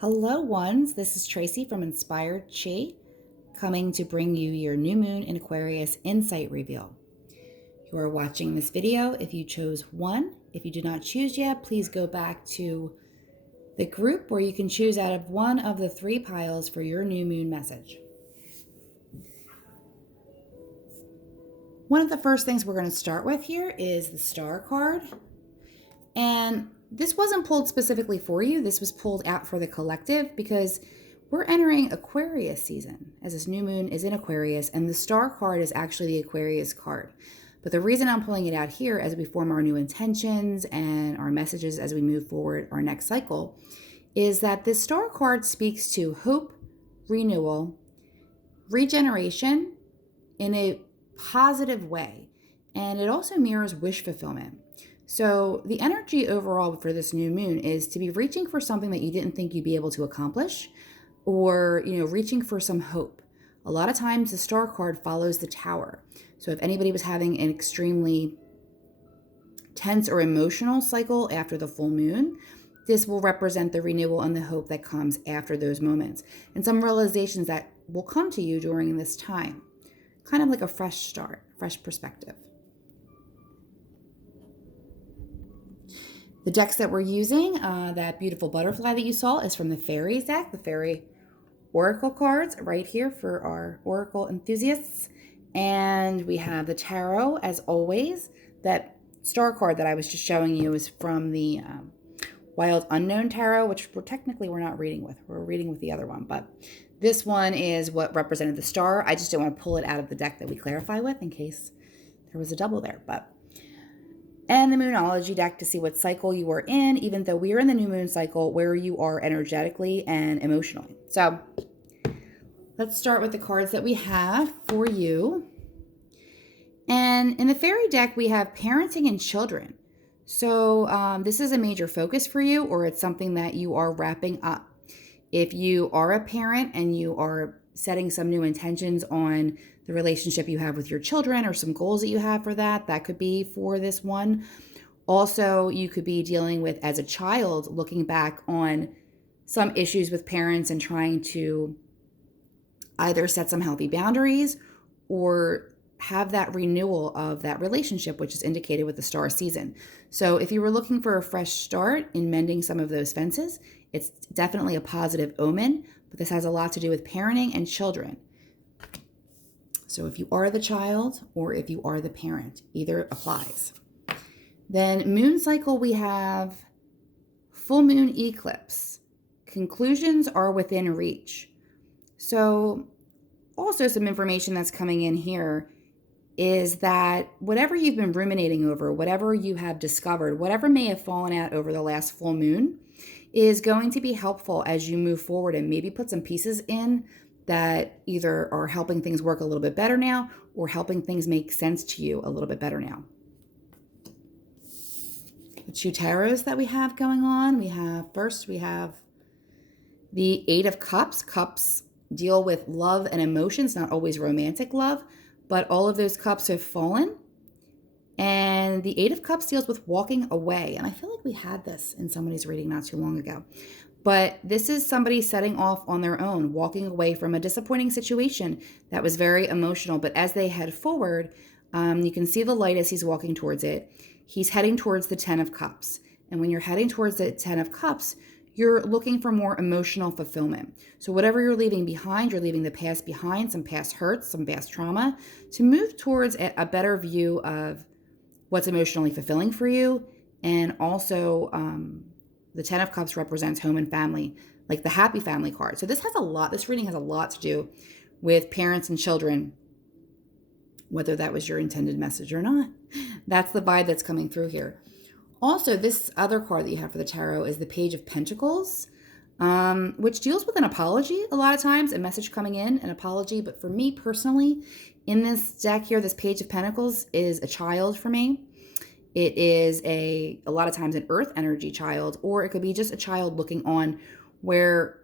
Hello, ones. This is Tracy from Inspired Chi, coming to bring you your new moon in Aquarius insight reveal. You are watching this video if you chose one. If you did not choose yet, please go back to the group where you can choose out of one of the three piles for your new moon message. One of the first things we're going to start with here is the Star card. And this wasn't pulled specifically for you. This was pulled out for the collective because we're entering Aquarius season as this new moon is in Aquarius, and the Star card is actually the Aquarius card. But the reason I'm pulling it out here as we form our new intentions and our messages as we move forward our next cycle is that this Star card speaks to hope, renewal, regeneration in a positive way. And it also mirrors wish fulfillment. So the energy overall for this new moon is to be reaching for something that you didn't think you'd be able to accomplish, or, reaching for some hope. A lot of times the Star card follows the Tower. So if anybody was having an extremely tense or emotional cycle after the full moon, this will represent the renewal and the hope that comes after those moments, and some realizations that will come to you during this time. Kind of like a fresh start, fresh perspective. The decks that we're using, that beautiful butterfly that you saw is from the Fairies deck, the Fairy Oracle cards right here for our Oracle enthusiasts. And we have the Tarot as always. That Star card that I was just showing you is from the Wild Unknown Tarot, which we're not reading with. We're reading with the other one, but this one is what represented the star. I just didn't want to pull it out of the deck that we clarify with in case there was a double there, and the Moonology deck to see what cycle you are in, even though we are in the new moon cycle, where you are energetically and emotionally. So let's start with the cards that we have for you. And in the Fairy deck, we have parenting and children. So this is a major focus for you, or it's something that you are wrapping up. If you are a parent and you are setting some new intentions on the relationship you have with your children or some goals that you have for that, that could be for this one. Also, you could be dealing with, as a child, looking back on some issues with parents and trying to either set some healthy boundaries or have that renewal of that relationship, which is indicated with the star season. So if you were looking for a fresh start in mending some of those fences, it's definitely a positive omen, but this has a lot to do with parenting and children. So if you are the child or if you are the parent, either applies. Then moon cycle, we have full moon eclipse. Conclusions are within reach. So also some information that's coming in here is that whatever you've been ruminating over, whatever you have discovered, whatever may have fallen out over the last full moon is going to be helpful as you move forward and maybe put some pieces in that either are helping things work a little bit better now or helping things make sense to you a little bit better now. The two tarots that we have going on, we have the Eight of Cups. Cups deal with love and emotions, not always romantic love, but all of those cups have fallen. And the Eight of Cups deals with walking away. And I feel like we had this in somebody's reading not too long ago. But this is somebody setting off on their own, walking away from a disappointing situation that was very emotional. But as they head forward, you can see the light as he's walking towards it. He's heading towards the Ten of Cups. And when you're heading towards the Ten of Cups, you're looking for more emotional fulfillment. So whatever you're leaving behind, you're leaving the past behind, some past hurts, some past trauma, to move towards a better view of what's emotionally fulfilling for you. And also the Ten of Cups represents home and family, like the happy family card. So this reading has a lot to do with parents and children, whether that was your intended message or not. That's the vibe that's coming through here. Also, this other card that you have for the tarot is the Page of Pentacles, which deals with an apology a lot of times, a message coming in, an apology. But for me personally, in this deck here, this Page of Pentacles is a child for me. It is a lot of times an earth energy child, or it could be just a child looking on where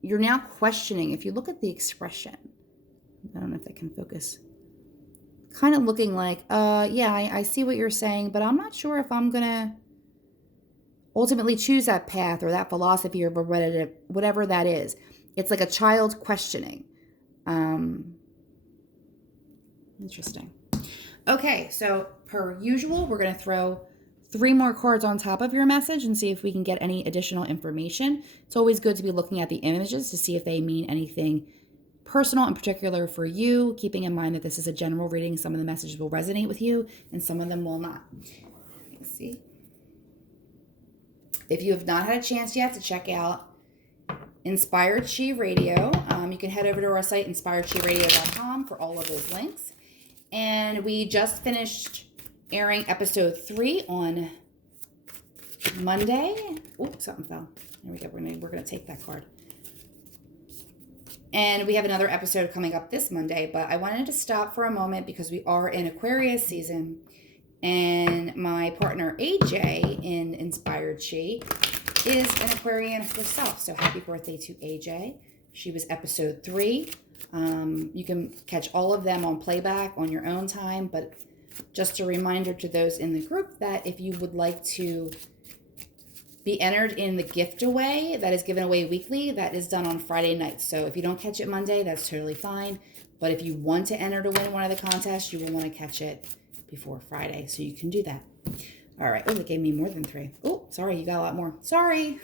you're now questioning. If you look at the expression, I don't know if that can focus, kind of looking like, yeah, I see what you're saying, but I'm not sure if I'm ultimately choose that path or that philosophy or whatever that is. It's like a child questioning. Interesting. Okay, so per usual, we're going to throw 3 more cards on top of your message and see if we can get any additional information. It's always good to be looking at the images to see if they mean anything personal and particular for you, keeping in mind that this is a general reading. Some of the messages will resonate with you and some of them will not. Let's see. If you have not had a chance yet to check out Inspired Chi Radio, you can head over to our site, inspiredchiradio.com, for all of those links. And we just finished airing episode 3 on Monday. Oops, something fell. There we go. We're gonna take that card. And we have another episode coming up this Monday, but I wanted to stop for a moment because we are in Aquarius season, and my partner AJ in Inspired Chi is an Aquarian herself. So happy birthday to AJ. She was episode 3. You can catch all of them on playback on your own time, but just a reminder to those in the group that if you would like to be entered in the gift away that is given away weekly, that is done on Friday nights. So if you don't catch it Monday, that's totally fine. But if you want to enter to win one of the contests, you will want to catch it before Friday. So you can do that. All right. Oh, it gave me more than 3. Oh, sorry. You got a lot more. Sorry.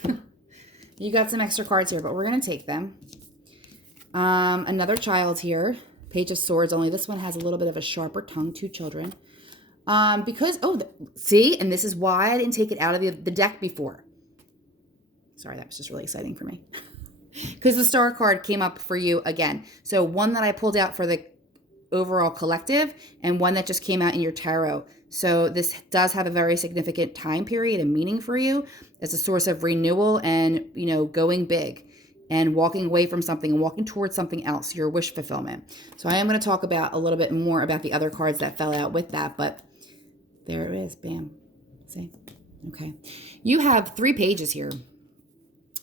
You got some extra cards here, but we're going to take them. Another child here. Page of Swords, only this one has a little bit of a sharper tongue. 2 children. Because, see? And this is why I didn't take it out of the deck before. Sorry, that was just really exciting for me. Because the star card came up for you again. So one that I pulled out for the overall collective and one that just came out in your tarot. So this does have a very significant time period and meaning for you as a source of renewal and, going big and walking away from something and walking towards something else, your wish fulfillment. So I am going to talk about a little bit more about the other cards that fell out with that, but there it is. Bam. See? Okay. You have 3 pages here,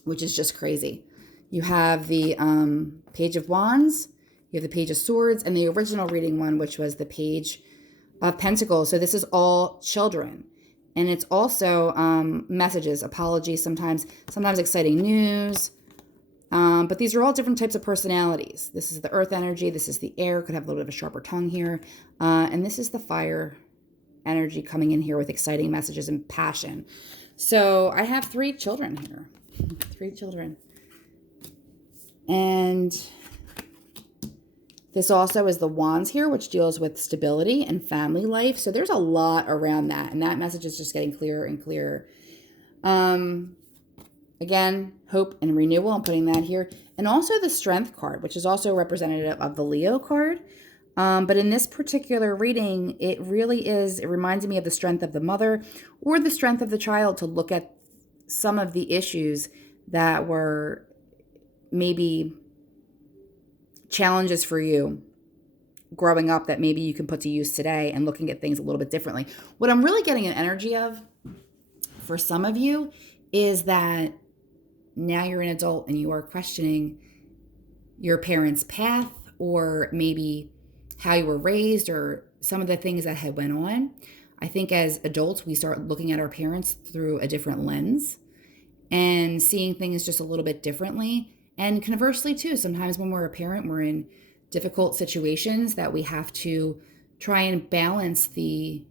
which is just crazy. You have the Page of Wands, you have the Page of Swords, and the original reading one, which was the Page of Pentacles. So this is all children. And it's also messages, apologies, sometimes exciting news. But these are all different types of personalities. This is the earth energy. This is the air. Could have a little bit of a sharper tongue here. And this is the fire energy coming in here with exciting messages and passion. So I have 3 children here. 3 children. And this also is the Wands here, which deals with stability and family life. So there's a lot around that. And that message is just getting clearer and clearer. Again, hope and renewal. I'm putting that here. And also the Strength card, which is also representative of the Leo card. But in this particular reading, it reminds me of the strength of the mother or the strength of the child to look at some of the issues that were maybe challenges for you growing up that maybe you can put to use today and looking at things a little bit differently. What I'm really getting an energy of for some of you is that now you're an adult and you are questioning your parents' path or maybe how you were raised or some of the things that had went on. I think as adults, we start looking at our parents through a different lens and seeing things just a little bit differently. And conversely too, sometimes when we're a parent, we're in difficult situations that we have to try and balance the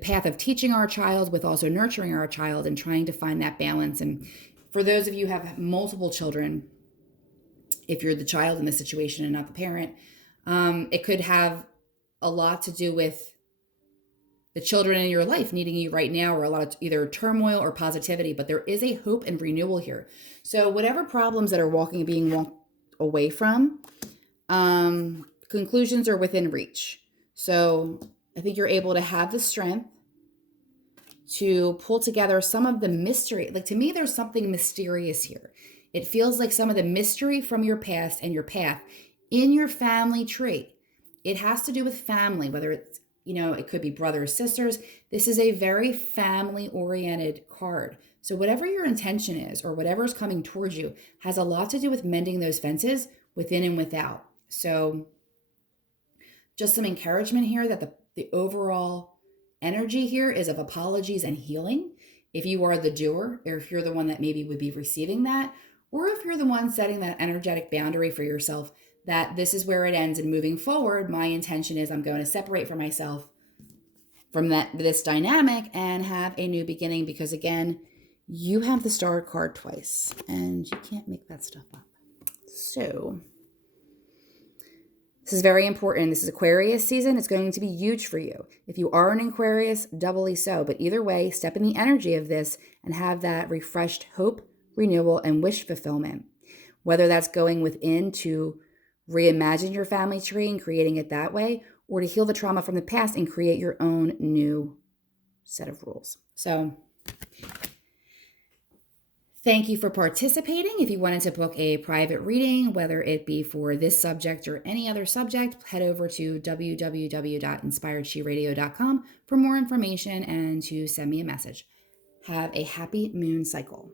path of teaching our child with also nurturing our child and trying to find that balance. And for those of you who have multiple children, if you're the child in the situation and not the parent, it could have a lot to do with the children in your life needing you right now, or a lot of either turmoil or positivity, but there is a hope and renewal here. So whatever problems that are being walked away from, conclusions are within reach. So I think you're able to have the strength to pull together some of the mystery. Like, to me, there's something mysterious here. It feels like some of the mystery from your past and your path in your family tree. It has to do with family, whether it's, it could be brothers, sisters. This is a very family-oriented card. So whatever your intention is or whatever's coming towards you has a lot to do with mending those fences within and without. So just some encouragement here that the overall energy here is of apologies and healing. If you are the doer, or if you're the one that maybe would be receiving that, or if you're the one setting that energetic boundary for yourself, that this is where it ends and moving forward, my intention is I'm going to separate for myself from this dynamic and have a new beginning, because again, you have the Star card twice and you can't make that stuff up. So this is very important. This is Aquarius season. It's going to be huge for you. If you are an Aquarius, doubly so. But either way, step in the energy of this and have that refreshed hope, renewal, and wish fulfillment. Whether that's going within to reimagine your family tree and creating it that way, or to heal the trauma from the past and create your own new set of rules. So thank you for participating. If you wanted to book a private reading, whether it be for this subject or any other subject, head over to www.inspiredshe-radio.com for more information and to send me a message. Have a happy moon cycle.